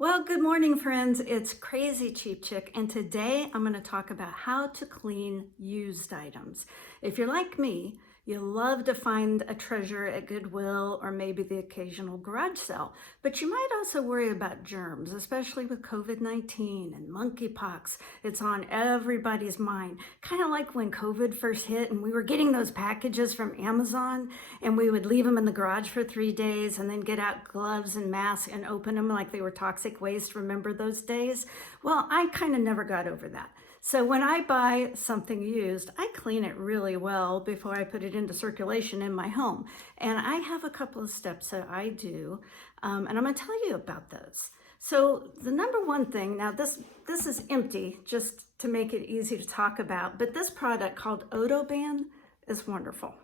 Well, good morning, friends. It's Crazy Cheap Chick, and today I'm going to talk about how to clean used items. If you're like me, you love to find a treasure at Goodwill or maybe the occasional garage sale, but you might also worry about germs, especially with COVID-19 and monkeypox. It's on everybody's mind. Kind of like when COVID first hit and we were getting those packages from Amazon and we would leave them in the garage for 3 days and then get out gloves and masks and open them like they were toxic waste. Remember those days? Well, I kind of never got over that. So when I buy something used, I clean it really well before I put it into circulation in my home. And I have a couple of steps that I do, and I'm going to tell you about those. So the number one thing, now this is empty just to make it easy to talk about, but this product called Odoban is wonderful.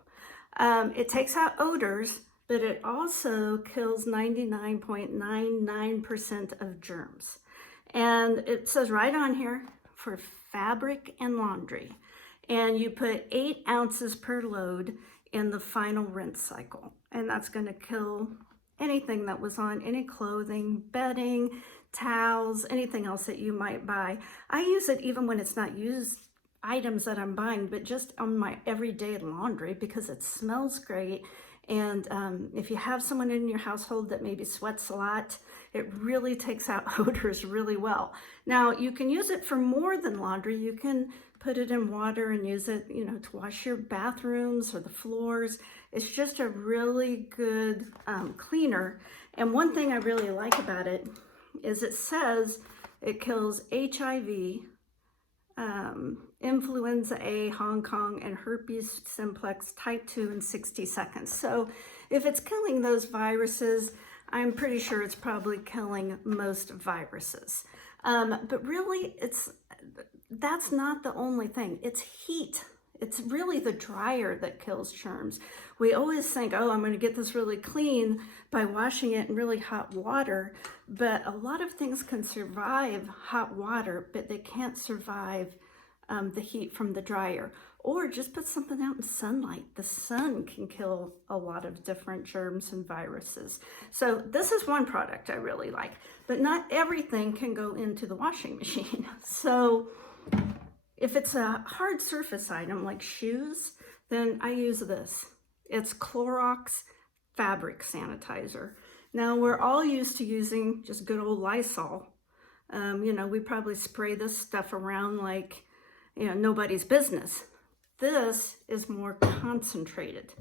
It takes out odors, but it also kills 99.99% of germs. And it says right on here, for fabric and laundry. And you put 8 ounces per load in the final rinse cycle. And that's going to kill anything that was on any clothing, bedding, towels, anything else that you might buy. I use it even when it's not used items that I'm buying, but just on my everyday laundry because it smells great. And if you have someone in your household that maybe sweats a lot, it really takes out odors really well. Now, you can use it for more than laundry. You can put it in water and use it, to wash your bathrooms or the floors. It's just a really good cleaner. And one thing I really like about it is it says it kills HIV, influenza A, Hong Kong, and herpes simplex type 2 in 60 seconds. So if it's killing those viruses, I'm pretty sure it's probably killing most viruses. But really, that's not the only thing. It's heat. It's really the dryer that kills germs. We always think, oh, I'm going to get this really clean by washing it in really hot water. But a lot of things can survive hot water, but they can't survive the heat from the dryer. Or just put something out in sunlight. The sun can kill a lot of different germs and viruses. So this is one product I really like, but not everything can go into the washing machine. So if it's a hard surface item like shoes, then I use this. It's Clorox fabric sanitizer. Now we're all used to using just good old Lysol. We probably spray this stuff around like, nobody's business. This is more concentrated.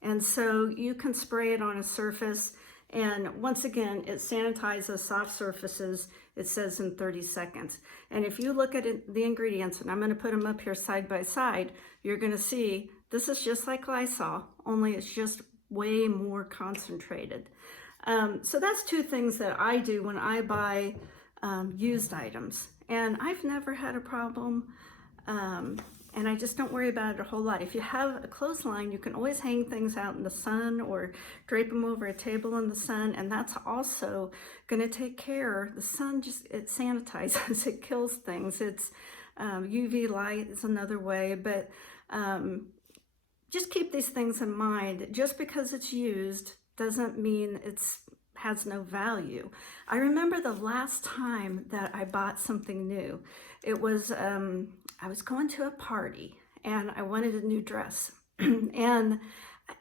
And so you can spray it on a surface. And once again, it sanitizes soft surfaces, it says in 30 seconds. And if you look at the ingredients, and I'm going to put them up here side by side, you're going to see this is just like Lysol, only it's just way more concentrated. So that's two things that I do when I buy used items. And I've never had a problem. And I just don't worry about it a whole lot. If you have a clothesline, you can always hang things out in the sun or drape them over a table in the sun, and that's also going to take care. The sun it sanitizes, it kills things. It's UV light is another way, but just keep these things in mind. Just because it's used doesn't mean it's has no value. I remember the last time that I bought something new. It was, I was going to a party and I wanted a new dress. And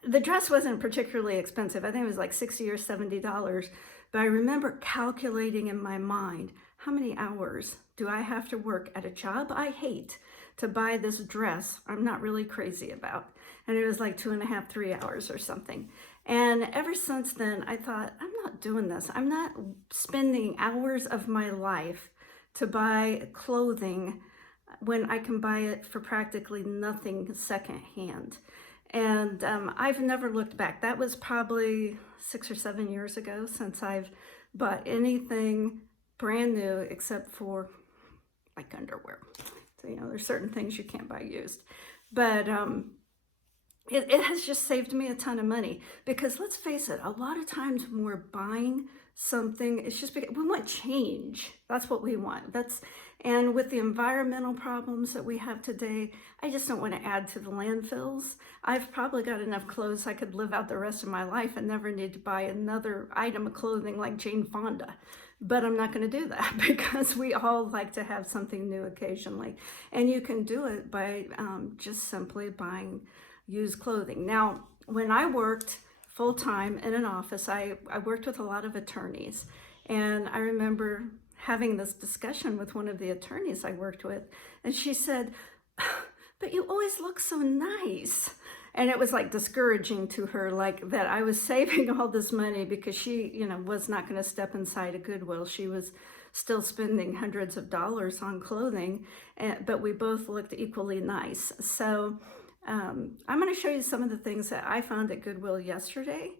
the dress wasn't particularly expensive. I think it was like $60 or $70. But I remember calculating in my mind, how many hours do I have to work at a job I hate to buy this dress I'm not really crazy about? And it was like 2.5, 3 hours or something. And ever since then, I thought, I'm not doing this. I'm not spending hours of my life to buy clothing when I can buy it for practically nothing secondhand. And I've never looked back. That was probably 6 or 7 years ago since I've bought anything brand new except for like underwear. So, there's certain things you can't buy used. But it has just saved me a ton of money because let's face it, a lot of times when we're buying something, it's just because we want change. That's what we want. And with the environmental problems that we have today, I just don't want to add to the landfills. I've probably got enough clothes I could live out the rest of my life and never need to buy another item of clothing like Jane Fonda. But I'm not going to do that because we all like to have something new occasionally. And you can do it by just simply buying used clothing. Now, when I worked full-time in an office, I worked with a lot of attorneys. And I remember having this discussion with one of the attorneys I worked with. And she said, "But you always look so nice." And it was like discouraging to her, like that I was saving all this money because she, was not going to step inside a Goodwill. She was still spending hundreds of dollars on clothing, but we both looked equally nice. So I'm going to show you some of the things that I found at Goodwill yesterday,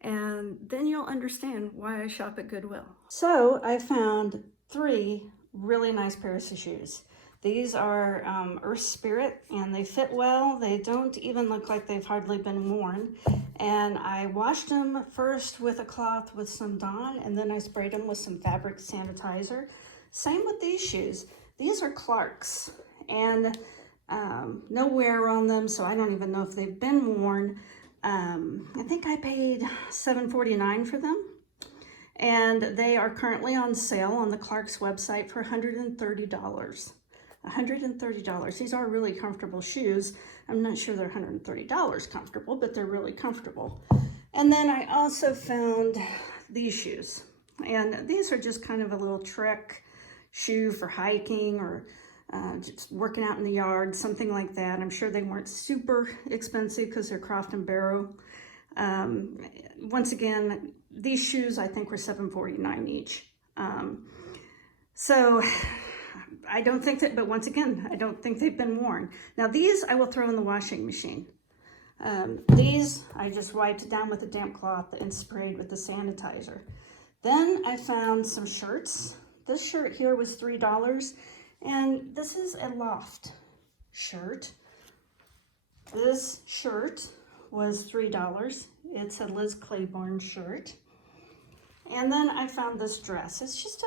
and then you'll understand why I shop at Goodwill. So I found 3 really nice pairs of shoes. These are Earth Spirit, and they fit well. They don't even look like they've hardly been worn. And I washed them first with a cloth with some Dawn, and then I sprayed them with some fabric sanitizer. Same with these shoes. These are Clark's, and no wear on them, so I don't even know if they've been worn. I think I paid $7.49 for them. And they are currently on sale on the Clark's website for $130. $130. These are really comfortable shoes. I'm not sure they're $130 comfortable, but they're really comfortable. And then I also found these shoes. And these are just kind of a little trek shoe for hiking or just working out in the yard, something like that. I'm sure they weren't super expensive because they're Croft & Barrow. Once again, these shoes I think were $7.49 each. So I don't think that, but once again, I don't think they've been worn. Now these I will throw in the washing machine. These I just wiped down with a damp cloth and sprayed with the sanitizer. Then I found some shirts. This shirt here was $3, and this is a Loft shirt. This shirt was $3. It's a Liz Claiborne shirt. And then I found this dress. It's just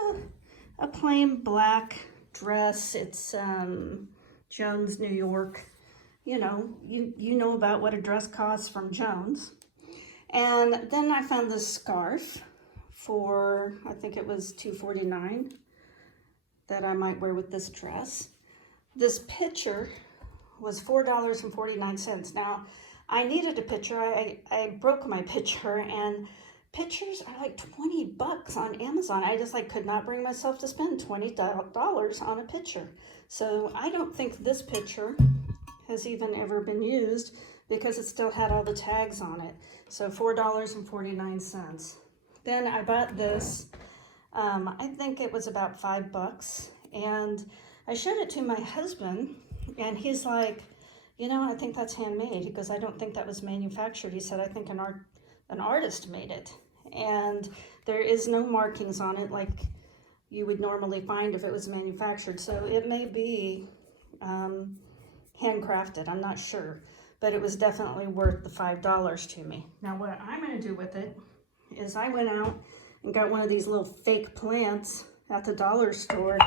a plain black dress. It's Jones, New York. You know about what a dress costs from Jones. And then I found this scarf for, I think it was $2.49 that I might wear with this dress. This pitcher was $4.49. Now, I needed a pitcher. I broke my pitcher, and pitchers are like 20 bucks on Amazon. I just could not bring myself to spend $20 on a pitcher. So I don't think this pitcher has even ever been used because it still had all the tags on it. So $4.49. Then I bought this. I think it was about $5, and I showed it to my husband, and he's like, I think that's handmade. He goes, I don't think that was manufactured. He said, I think an artist made it. And there is no markings on it like you would normally find if it was manufactured. So it may be handcrafted, I'm not sure. But it was definitely worth the $5 to me. Now what I'm going to do with it is I went out and got one of these little fake plants at the dollar store.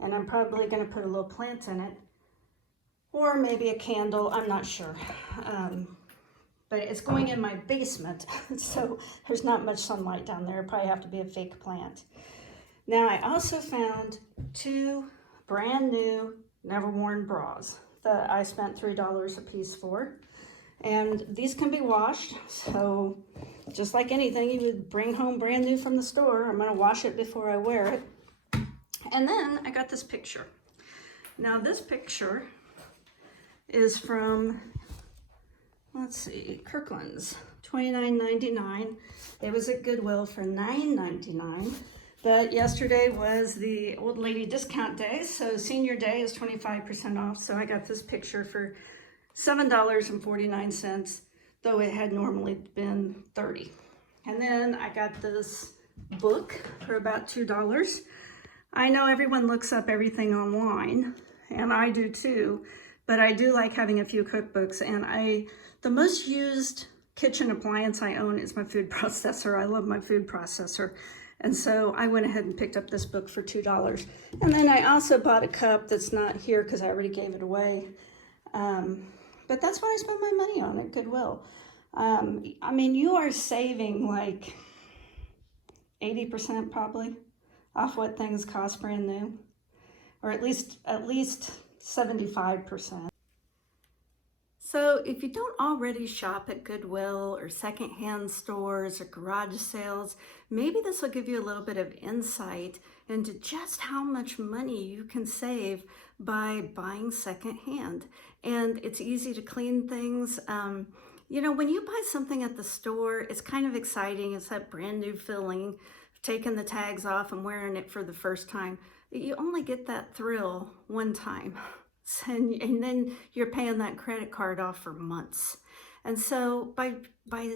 And I'm probably going to put a little plant in it. Or maybe a candle, I'm not sure. But it's going in my basement, so there's not much sunlight down there. It'll probably have to be a fake plant. Now, I also found 2 brand new, never worn bras that I spent $3 a piece for. And these can be washed, so just like anything you would bring home brand new from the store, I'm gonna wash it before I wear it. And then I got this picture. Now, this picture is from, let's see, Kirkland's, $29.99. It was at Goodwill for $9.99. But yesterday was the old lady discount day, so senior day is 25% off. So I got this picture for $7.49, though it had normally been $30. And then I got this book for about $2. I know everyone looks up everything online, and I do too. But I do like having a few cookbooks, and the most used kitchen appliance I own is my food processor. I love my food processor. And so I went ahead and picked up this book for $2. And then I also bought a cup that's not here because I already gave it away. But that's what I spent my money on at Goodwill. I mean, you are saving like 80% probably off what things cost brand new, or at least 75%. So if you don't already shop at Goodwill or secondhand stores or garage sales, maybe this will give you a little bit of insight into just how much money you can save by buying secondhand. And it's easy to clean things. You know, when you buy something at the store, it's kind of exciting. It's that brand new feeling, taking the tags off and wearing it for the first time. You only get that thrill one time. And then you're paying that credit card off for months. And so by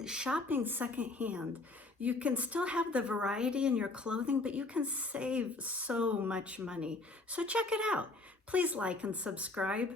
shopping secondhand, you can still have the variety in your clothing, but you can save so much money. So check it out. Please like and subscribe.